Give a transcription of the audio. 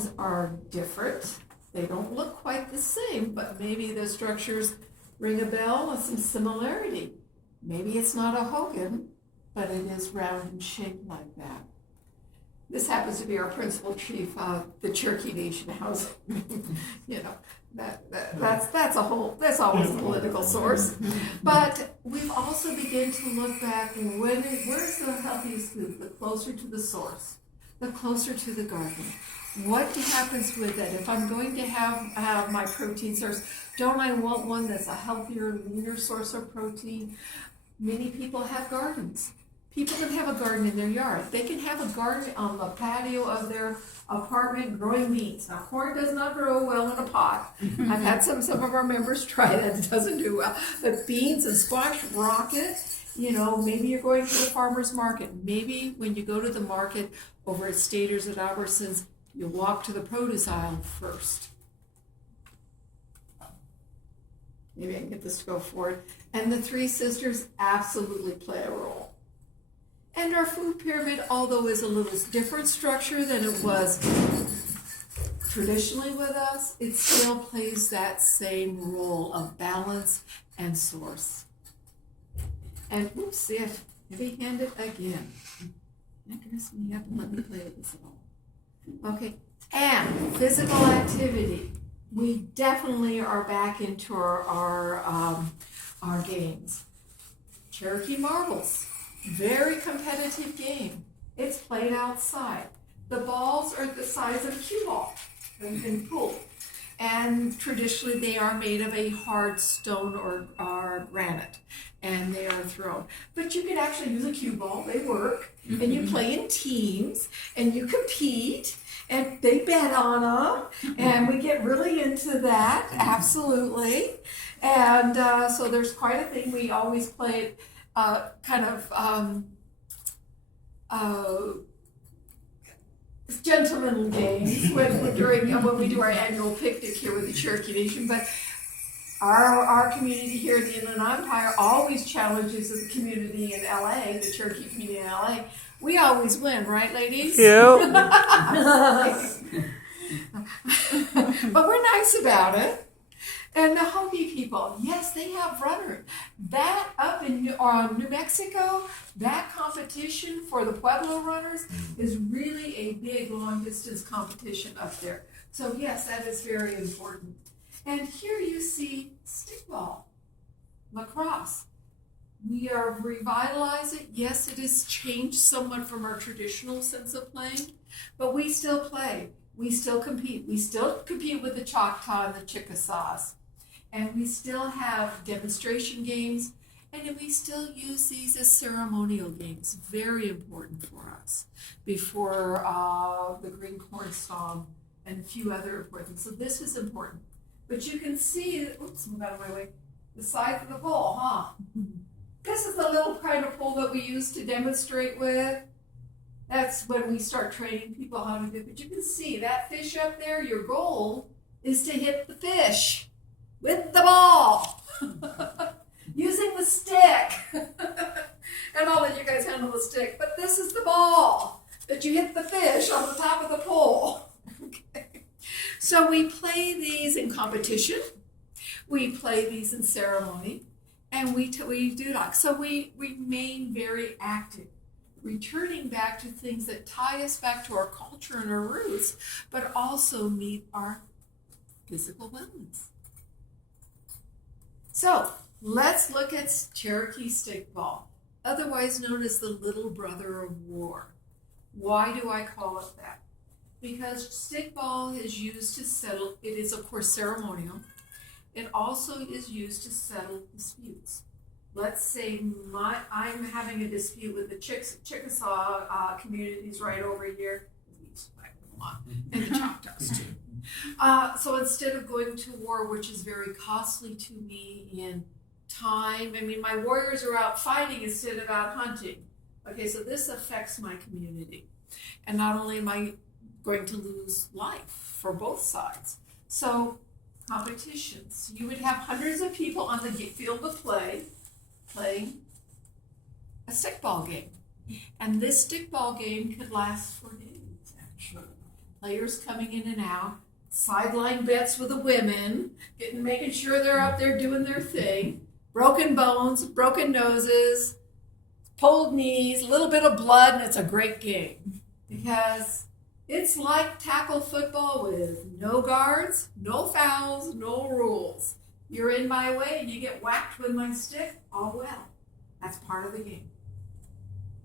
homes are different. They don't look quite the same, but maybe the structures ring a bell with some similarity. Maybe it's not a Hogan, but it is round and shaped like that. This happens to be our principal chief of the Cherokee Nation House. You know, that's always a political source. But we've also begun to look back and where's the healthiest food? The closer to the source, the closer to the garden. What happens with it? If I'm going to have my protein source, don't I want one that's a healthier, leaner source of protein? Many people have gardens. People can have a garden in their yard. They can have a garden on the patio of their apartment growing beans. Now, corn does not grow well in a pot. I've had some of our members try that. It doesn't do well. But beans and squash rocket. You know, maybe you're going to the farmer's market. Maybe when you go to the market over at Staters at Albertsons, you walk to the produce aisle first. Maybe I can get this to go forward. And the three sisters absolutely play a role. And our food pyramid, although is a little different structure than it was traditionally with us, it still plays that same role of balance and source. And oops, see, I've heavy-handed again. That dress me up and let me play with this at all. Okay, and physical activity. We definitely are back into our games. Cherokee marbles. Very competitive game. It's played outside. The balls are the size of a cue ball in pool. And traditionally they are made of a hard stone or granite. And they are thrown. But you can actually use a cue ball. They work. And you play in teams. And you compete. And they bet on them. And we get really into that. Absolutely. And so there's quite a thing. We always play gentleman games when we do our annual picnic here with the Cherokee Nation. But our community here in the Inland Empire always challenges the community in LA, the Cherokee community in LA. We always win, right, ladies? Yeah. But we're nice about it. And the Hopi people, yes, they have runners. That up in New Mexico, that competition for the Pueblo runners is really a big long distance competition up there. So yes, that is very important. And here you see stickball, lacrosse. We are revitalizing. Yes, it has changed somewhat from our traditional sense of playing, but we still play. We still compete. We still compete with the Choctaw and the Chickasaws. And we still have demonstration games, and we still use these as ceremonial games. Very important for us before the green corn song and a few other important things. So this is important. But you can see, oops, move out of my way, the size of the pole, huh? This is the little kind of pole that we use to demonstrate with. That's when we start training people how to do it. But you can see that fish up there, your goal is to hit the fish with the ball, using the stick. And I'll let you guys handle the stick, but this is the ball that you hit the fish on the top of the pole. Okay. So we play these in competition, we play these in ceremony, and we do that. So we remain very active, returning back to things that tie us back to our culture and our roots, but also meet our physical wellness. So let's look at Cherokee stickball, otherwise known as the little brother of war. Why do I call it that? Because stickball is used to settle, it is of course ceremonial. It also is used to settle disputes. Let's say I'm having a dispute with the Chickasaw communities right over here, and the Choctaws too. So instead of going to war, which is very costly to me in time, I mean, my warriors are out fighting instead of out hunting. Okay, so this affects my community. And not only am I going to lose life for both sides. So competitions. You would have hundreds of people on the field of play playing a stickball game. And this stickball game could last for days, actually. players coming in and out, sideline bets with the women, making sure they're up there doing their thing, broken bones, broken noses, pulled knees, a little bit of blood, and it's a great game because it's like tackle football with no guards, no fouls, no rules. You're in my way and you get whacked with my stick, all well. That's part of the game.